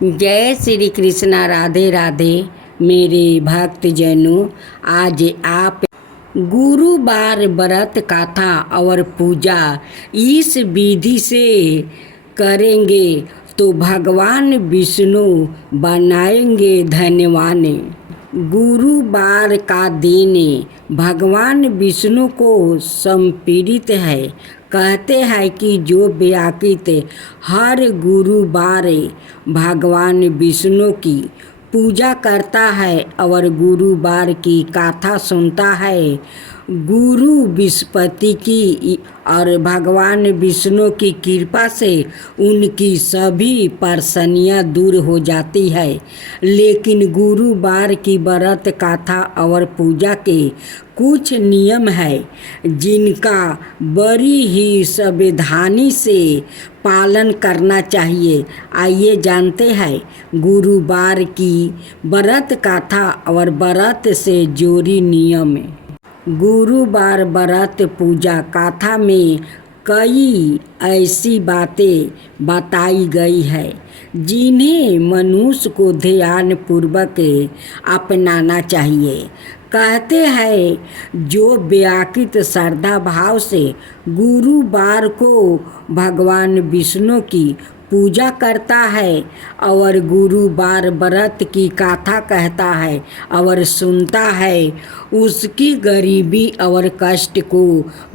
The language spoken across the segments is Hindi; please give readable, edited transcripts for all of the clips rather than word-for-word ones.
जय श्री कृष्णा। राधे राधे मेरे भक्त जनों, आज आप गुरुवार व्रत कथा और पूजा इस विधि से करेंगे तो भगवान विष्णु बनाएंगे धन्यवान। गुरुवार का दिन भगवान विष्णु को समर्पित है। कहते हैं कि जो व्याकृत हर गुरुवार भगवान विष्णु की पूजा करता है और गुरुवार की कथा सुनता है, गुरु बृहस्पति की और भगवान विष्णु की कृपा से उनकी सभी परेशानियां दूर हो जाती है। लेकिन गुरुवार की व्रत कथा और पूजा के कुछ नियम है जिनका बड़ी ही सावधानी से पालन करना चाहिए। आइए जानते हैं गुरुवार की व्रत कथा और व्रत से जोड़ी नियम। गुरुवार व्रत पूजा कथा में कई ऐसी बातें बताई गई है जिन्हें मनुष्य को ध्यान पूर्वक अपनाना चाहिए। कहते हैं जो व्याकृत श्रद्धा भाव से गुरुवार को भगवान विष्णु की पूजा करता है और गुरुवार व्रत की कथा कहता है और सुनता है, उसकी गरीबी और कष्ट को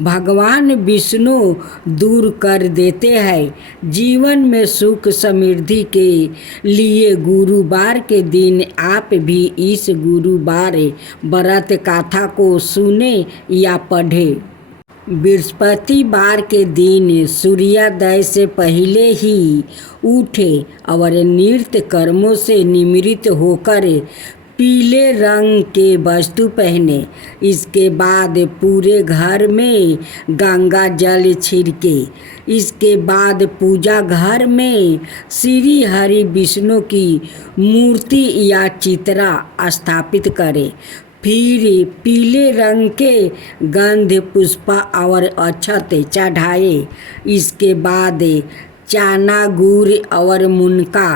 भगवान विष्णु दूर कर देते हैं। जीवन में सुख समृद्धि के लिए गुरुवार के दिन आप भी इस गुरुवार व्रत कथा को सुने या पढ़े। बृहस्पतिवार के दिन सूर्योदय से पहले ही उठे और नित्य कर्मों से निवृत्त होकर पीले रंग के वस्त्र पहने। इसके बाद पूरे घर में गंगा जल छिड़के। इसके बाद पूजा घर में श्री हरि विष्णु की मूर्ति या चित्रा स्थापित करे। फिर पीले रंग के गंध पुष्प और अक्षत चढ़ाए। इसके बाद चना गुड़ और मुनका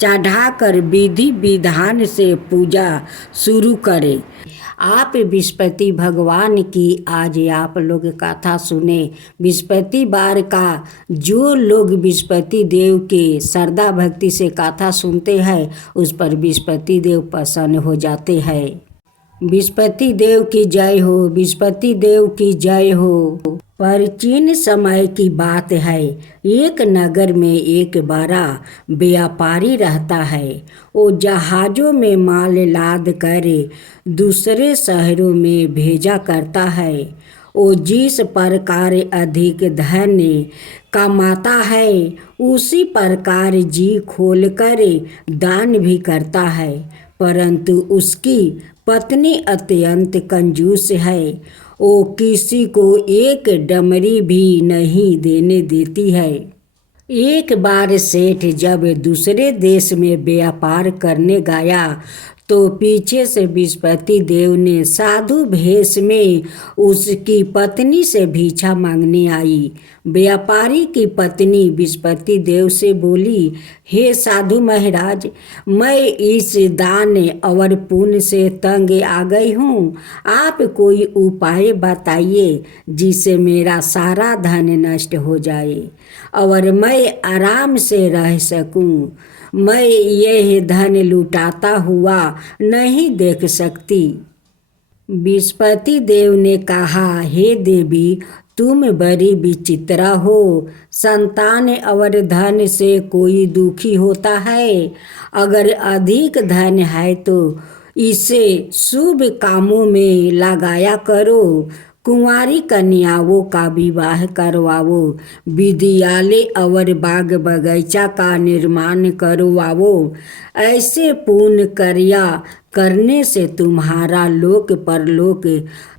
चढ़ाकर विधि विधान से पूजा शुरू करें। आप बृहस्पति भगवान की आज आप लोग कथा सुने। बृहस्पतिवार का जो लोग बृहस्पति देव के श्रद्धा भक्ति से कथा सुनते हैं उस पर बृहस्पति देव प्रसन्न हो जाते हैं। बृहस्पति देव की जय हो, बृहस्पति देव की जय हो। प्राचीन समय की बात है, एक नगर में एक बड़ा व्यापारी रहता है। वो जहाज़ों में माल लाद कर दूसरे शहरों में भेजा करता है। वो जिस प्रकार अधिक धन कमाता है उसी प्रकार जी खोलकर दान भी करता है, परंतु उसकी पत्नी अत्यंत कंजूस है। वो किसी को एक डमरी भी नहीं देने देती है। एक बार सेठ जब दूसरे देश में व्यापार करने गया तो पीछे से बृहस्पति देव ने साधु भेष में उसकी पत्नी से भिक्षा मांगने आई। व्यापारी की पत्नी बृहस्पति देव से बोली, हे साधु महाराज, मैं इस दान और पुण्य से तंग आ गई हूँ। आप कोई उपाय बताइए जिससे मेरा सारा धन नष्ट हो जाए और मैं आराम से रह सकूँ। मैं यह धन लुटाता हुआ नहीं देख सकती। बृहस्पति देव ने कहा, हे देवी, तुम बड़ी विचित्र हो। संतान और धन से कोई दुखी होता है। अगर अधिक धन है तो इसे शुभ कामों में लगाया करो। कुंवारी कन्याओं का विवाह करवाओ, विद्यालय और बाग बगीचा का निर्माण करवाओ। ऐसे पुण्य कार्य करने से तुम्हारा लोक परलोक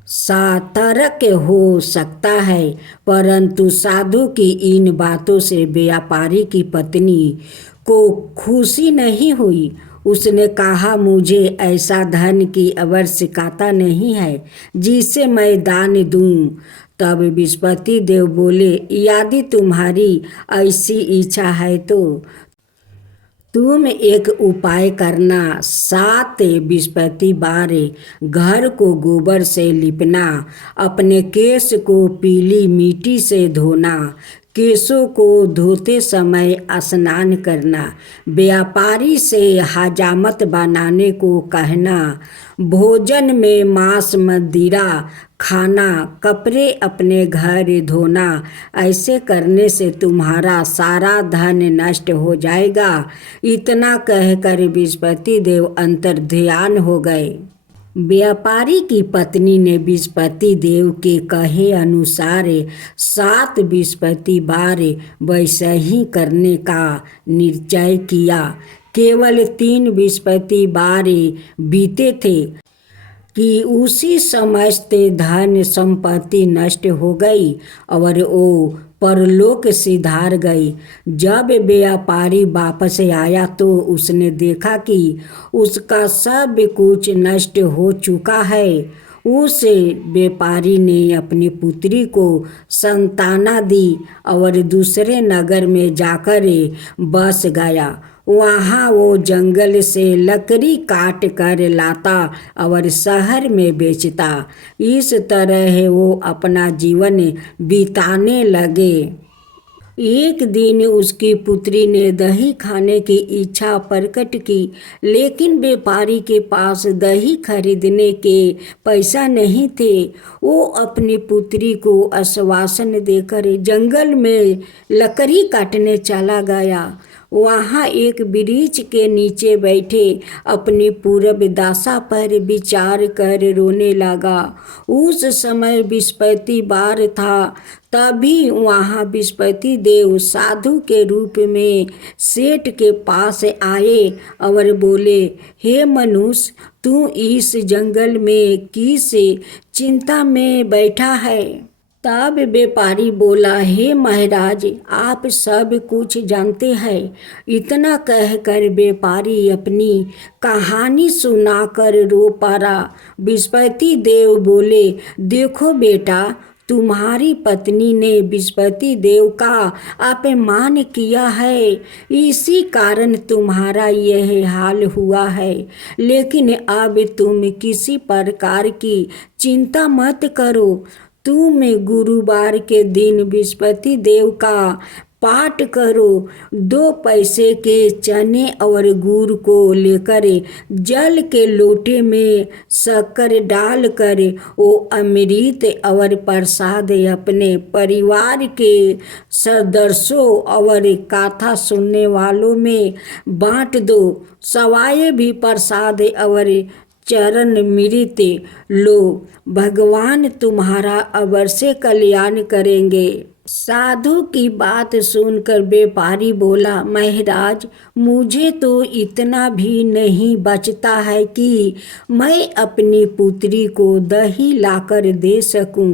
सार्थक हो सकता है। परंतु साधु की इन बातों से व्यापारी की पत्नी को खुशी नहीं हुई। उसने कहा, मुझे ऐसा धन की आवश्यकता नहीं है जिसे मैं दान दूं। तब बृहस्पति देव बोले, यदि तुम्हारी ऐसी इच्छा है तो तुम एक उपाय करना, 7 बृहस्पतिवार घर को गोबर से लिपना, अपने केश को पीली मिट्टी से धोना, केशों को धोते समय स्नान करना, व्यापारी से हजामत बनाने को कहना, भोजन में मांस मदिरा खाना, कपड़े अपने घर धोना। ऐसे करने से तुम्हारा सारा धन नष्ट हो जाएगा। इतना कहकर बृहस्पति देव अंतर्ध्यान हो गए। व्यापारी की पत्नी ने बृहस्पति देव के कहे अनुसार 7 बृहस्पतिवार वैसे ही करने का निश्चय किया। केवल 3 बृहस्पतिवार बीते थे कि उसी समस्त धन संपत्ति नष्ट हो गई और वो परलोक सिधार गई। जब व्यापारी वापस आया तो उसने देखा कि उसका सब कुछ नष्ट हो चुका है। उस व्यापारी ने अपनी पुत्री को संताना दी और दूसरे नगर में जाकर बस गया। वहाँ वो जंगल से लकड़ी काट कर लाता और शहर में बेचता। इस तरह वो अपना जीवन बिताने लगे। एक दिन उसकी पुत्री ने दही खाने की इच्छा प्रकट की, लेकिन व्यापारी के पास दही खरीदने के पैसा नहीं थे। वो अपनी पुत्री को आश्वासन देकर जंगल में लकड़ी काटने चला गया। वहाँ एक वृक्ष के नीचे बैठे अपनी पूर्व दशा पर विचार कर रोने लगा। उस समय बृहस्पतिवार था। तभी वहाँ बृहस्पति देव साधु के रूप में सेठ के पास आए और बोले, हे मनुष्य, तू इस जंगल में किस चिंता में बैठा है? तब व्यापारी बोला, हे महाराज, आप सब कुछ जानते हैं। इतना कहकर व्यापारी अपनी कहानी सुनाकर रो पड़ा। बृहस्पति देव बोले, देखो बेटा, तुम्हारी पत्नी ने बृहस्पति देव का अपमान किया है, इसी कारण तुम्हारा यह हाल हुआ है। लेकिन अब तुम किसी प्रकार की चिंता मत करो। तुम गुरुवार के दिन बृहस्पति देव का पाठ करो। 2 पैसे के चने और गुड़ को लेकर जल के लोटे में शक्कर डालकर वो अमृत और प्रसाद अपने परिवार के सदस्यों और कथा सुनने वालों में बांट दो। सवाए भी प्रसाद और चरण मृत लो, भगवान तुम्हारा अवश्य कल्याण करेंगे। साधु की बात सुनकर व्यापारी बोला, महाराज, मुझे तो इतना भी नहीं बचता है कि मैं अपनी पुत्री को दही लाकर दे सकूं।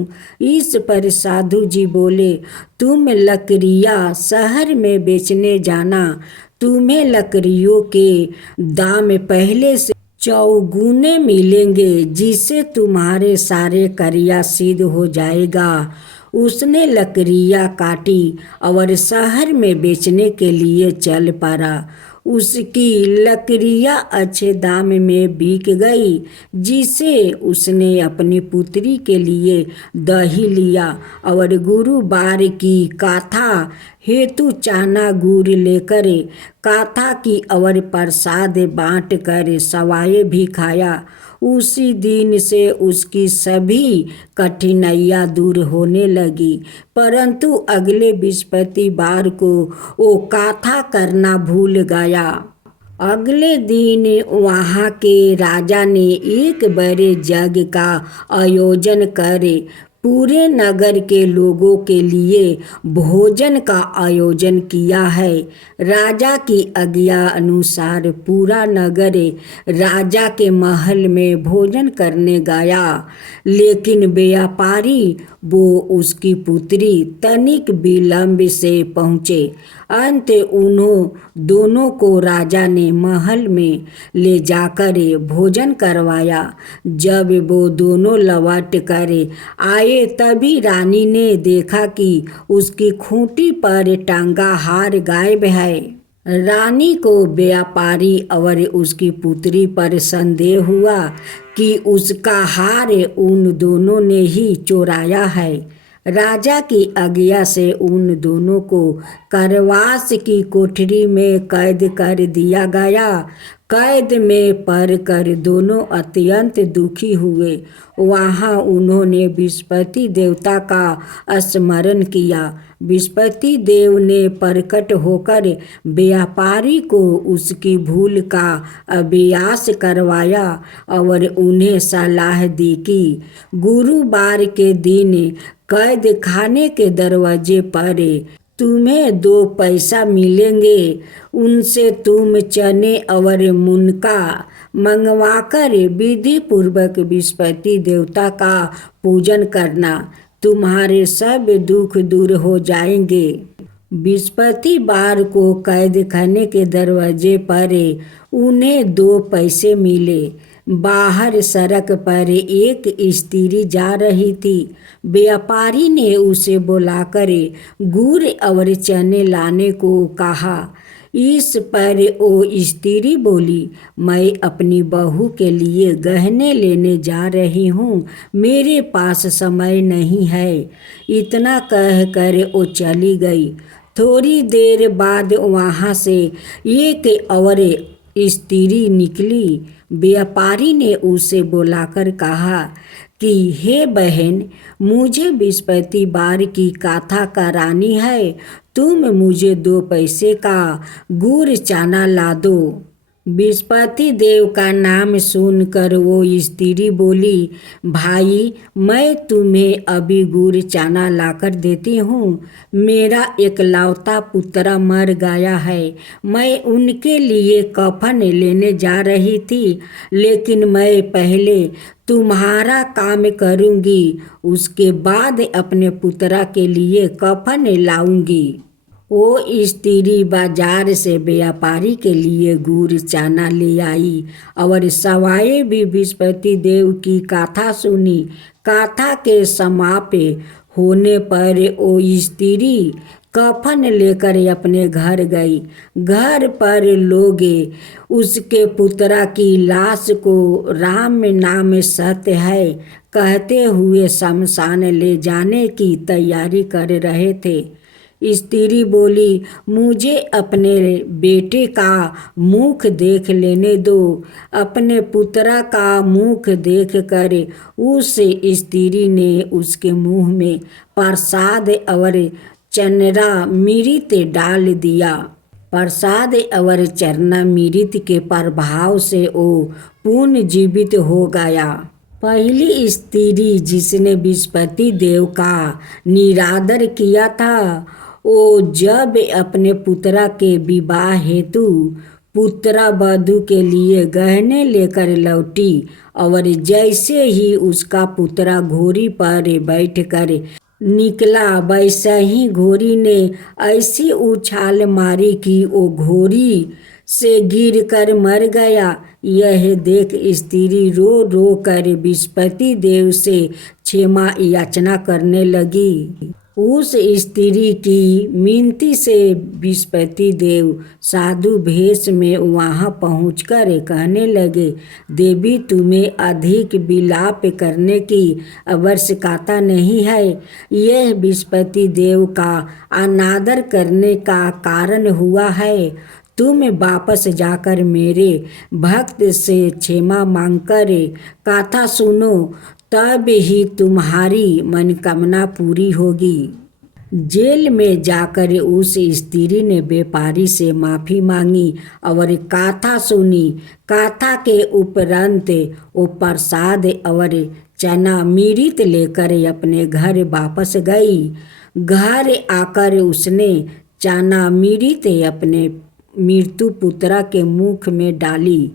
इस पर साधु जी बोले, तुम लकड़ियाँ शहर में बेचने जाना। तुम्हें लकड़ियों के दाम पहले से चौगुने मिलेंगे, जिससे तुम्हारे सारे कार्य सिद्ध हो जाएगा। उसने लकड़ियाँ काटी और शहर में बेचने के लिए चल पड़ा। उसकी लकड़ियाँ अच्छे दाम में बिक गई, जिसे उसने अपनी पुत्री के लिए दही लिया और गुरुवार की कथा हेतु चना गुड़ लेकर कथा की और प्रसाद बांट कर सवाए भी खाया। उसी दिन से उसकी सभी कठिनाइयाँ दूर होने लगी। परंतु अगले बृहस्पतिवार को वो कथा करना भूल गया। अगले दिन वहाँ के राजा ने एक बड़े यज्ञ का आयोजन कर पूरे नगर के लोगों के लिए भोजन का आयोजन किया है। राजा की आज्ञा अनुसार पूरा नगर राजा के महल में भोजन करने गया, लेकिन व्यापारी वो उसकी पुत्री तनिक विलंब से पहुँचे। अंत उन्हों दोनों को राजा ने महल में ले जाकर भोजन करवाया। जब वो दोनों लौट कर आए तभी रानी ने देखा कि उसकी खूंटी पर टांगा हार गायब है। रानी को व्यापारी और उसकी पुत्री पर संदेह हुआ कि उसका हार उन दोनों ने ही चुराया है। राजा की आज्ञा से उन दोनों को कारावास की कोठरी में कैद कर दिया गया। कैद में पड़कर दोनों अत्यंत दुखी हुए। वहाँ उन्होंने विस्पति देवता का स्मरण किया। विस्पति देव ने प्रकट होकर व्यापारी को उसकी भूल का अभ्यास करवाया और उन्हें सलाह दी कि गुरुवार के दिन कैद खाने के दरवाजे पर तुम्हें 2 पैसा मिलेंगे। उनसे तुम चने और मुनका मंगवाकर विधि पूर्वक विस्पति देवता का पूजन करना। तुम्हारे सब दुख दूर हो जाएंगे। बृहस्पतिवार को कैद खाने के दरवाजे पर उन्हें 2 पैसे मिले। बाहर सड़क पर एक स्त्री जा रही थी। व्यापारी ने उसे बुलाकर गुड़ और चने लाने को कहा। इस पर वो स्त्री बोली, मैं अपनी बहू के लिए गहने लेने जा रही हूँ, मेरे पास समय नहीं है। इतना कहकर वो चली गई। थोड़ी देर बाद वहाँ से एक और स्त्री निकली। व्यापारी ने उसे बुलाकर कहा कि हे बहन, मुझे बृहस्पतिवार की कथा करानी है, तुम मुझे 2 पैसे का गुड़ चना ला दो। बृहस्पति देव का नाम सुनकर वो स्त्री बोली, भाई मैं तुम्हें अभी गुड़ चना लाकर देती हूँ। मेरा एकलौता पुत्र मर गया है। मैं उनके लिए कफन लेने जा रही थी, लेकिन मैं पहले तुम्हारा काम करूँगी, उसके बाद अपने पुत्र के लिए कफन लाऊंगी। वो स्त्री बाजार से व्यापारी के लिए गुड़ चना ले आई और सवाए भी बृहस्पति देव की कथा सुनी। कथा के समाप्त होने पर वो स्त्री कफन लेकर अपने घर गई। घर पर लोग उसके पुत्र की लाश को राम नाम सत्य है कहते हुए शमशान ले जाने की तैयारी कर रहे थे। स्त्री बोली, मुझे अपने बेटे का मुख देख लेने दो। अपने पुत्र का मुख देखकर उस स्त्री ने उसके मुंह में प्रसाद और चरणामृत डाल दिया। प्रसाद और चरणामृत के प्रभाव से वो पुनर्जीवित हो गया। पहली स्त्री जिसने बृहस्पति देव का निरादर किया था, वो जब अपने पुत्र के विवाह हेतु पुत्र वधू के लिए गहने लेकर लौटी और जैसे ही उसका पुत्र घोड़ी पर बैठकर निकला, वैसे ही घोड़ी ने ऐसी उछाल मारी कि वो घोड़ी से गिरकर मर गया। यह देख स्त्री रो रो कर बृहस्पति देव से क्षमा याचना करने लगी। उस स्त्री की मिनती से बृहस्पति देव साधु भेष में वहाँ पहुंचकर कहने लगे, देवी तुम्हें अधिक विलाप करने की आवश्यकता नहीं है। यह बृहस्पति देव का अनादर करने का कारण हुआ है। तुम वापस जाकर मेरे भक्त से क्षमा मांगकर कथा सुनो, तब ही तुम्हारी मनोकामना पूरी होगी। जेल में जाकर उस स्त्री ने व्यापारी से माफ़ी मांगी और कथा सुनी। कथा के उपरांत वो प्रसाद और चरणामृत लेकर अपने घर वापस गई। घर आकर उसने चरणामृत अपने मृत्यु पुत्र के मुख में डाली।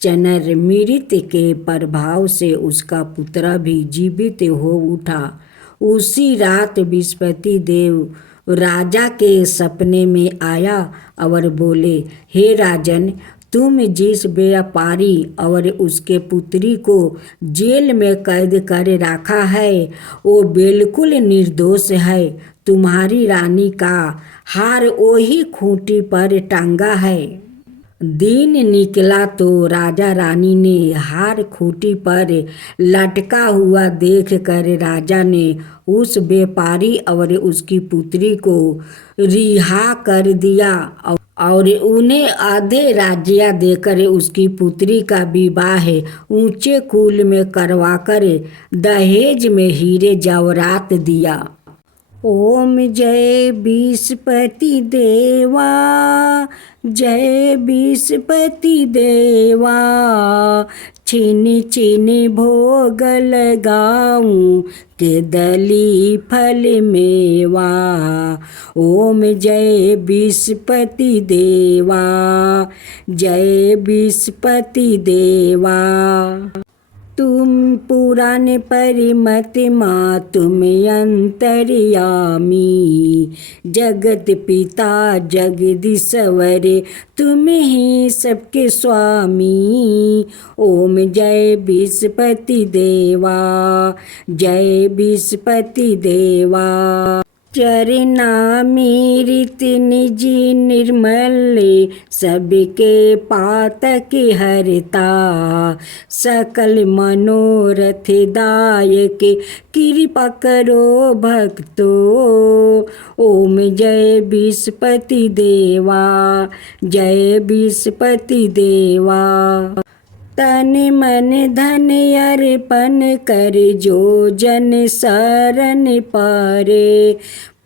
चरणामृत के प्रभाव से उसका पुत्र भी जीवित हो उठा। उसी रात बृहस्पति देव राजा के सपने में आया और बोले, हे राजन, तुम जिस व्यापारी और उसके पुत्री को जेल में कैद कर रखा है वो बिल्कुल निर्दोष है। तुम्हारी रानी का हार वही खूंटी पर टांगा है। दिन निकला तो राजा रानी ने हार खूंटी पर लटका हुआ देखकर राजा ने उस व्यापारी और उसकी पुत्री को रिहा कर दिया और उन्हें आधे राज्य देकर उसकी पुत्री का विवाह ऊंचे कुल में करवाकर दहेज में हीरे जवाहरात दिया। ओम जय विस्पति देवा, जय विस्पति देवा, छिनी छिनी भोग लगाऊं के दली फल मेवा। ओम जय विस्पति देवा, जय विस्पति देवा। तुम पुराण परिमत माँ तुम अंतर्यामी, जगत पिता जगदीश्वर तुम ही सबके स्वामी। ओम जय विस्पति देवा, जय विस्पति देवा। चरना मीरित निजी निर्मल, सबके पातक हरता, सकल मनोरथ दायक कृपा करो भक्तो। ओम जय विस्पति देवा, जय विस्पति देवा। तन मन धन अर्पण कर जो जन शरण पारे,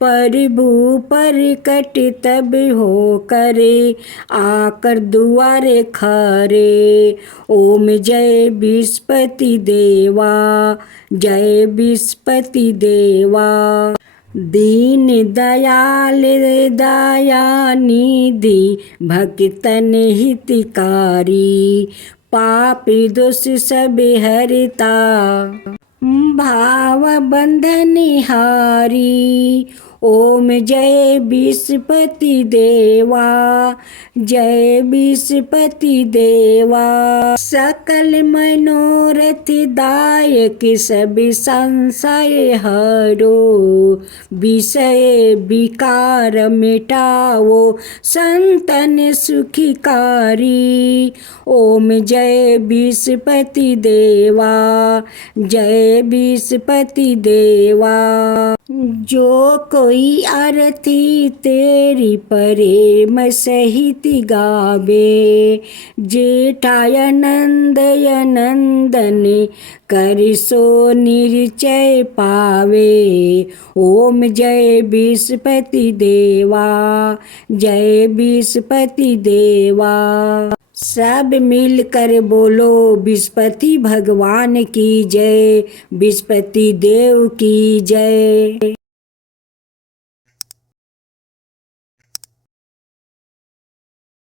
प्रभु प्रकट तब हो करे आकर दुआरे खरे। ओम जय विस्पति देवा, जय विस्पति देवा। दीन दयाल दया निधि भक्तन हितकारी, पापी दोष सब हरता भाव बंधन हारी। ओम जय विस्पति देवा, जय विस्पति देवा। सकल मनोरथ दायक सब संशय हरो, विषय विकार मिटाओ संतन सुखिकारी। ओम जय विस्पति देवा, जय विस्पति देवा। जो कोई आरती तेरी प्रेम सहित गावे, जेठाय नंदय नंदन कर सो निश्चय पावे। ओम जय विस्पति देवा, जय विस्पति देवा। सब मिलकर बोलो विस्पति भगवान की जय, विस्पति देव की जय।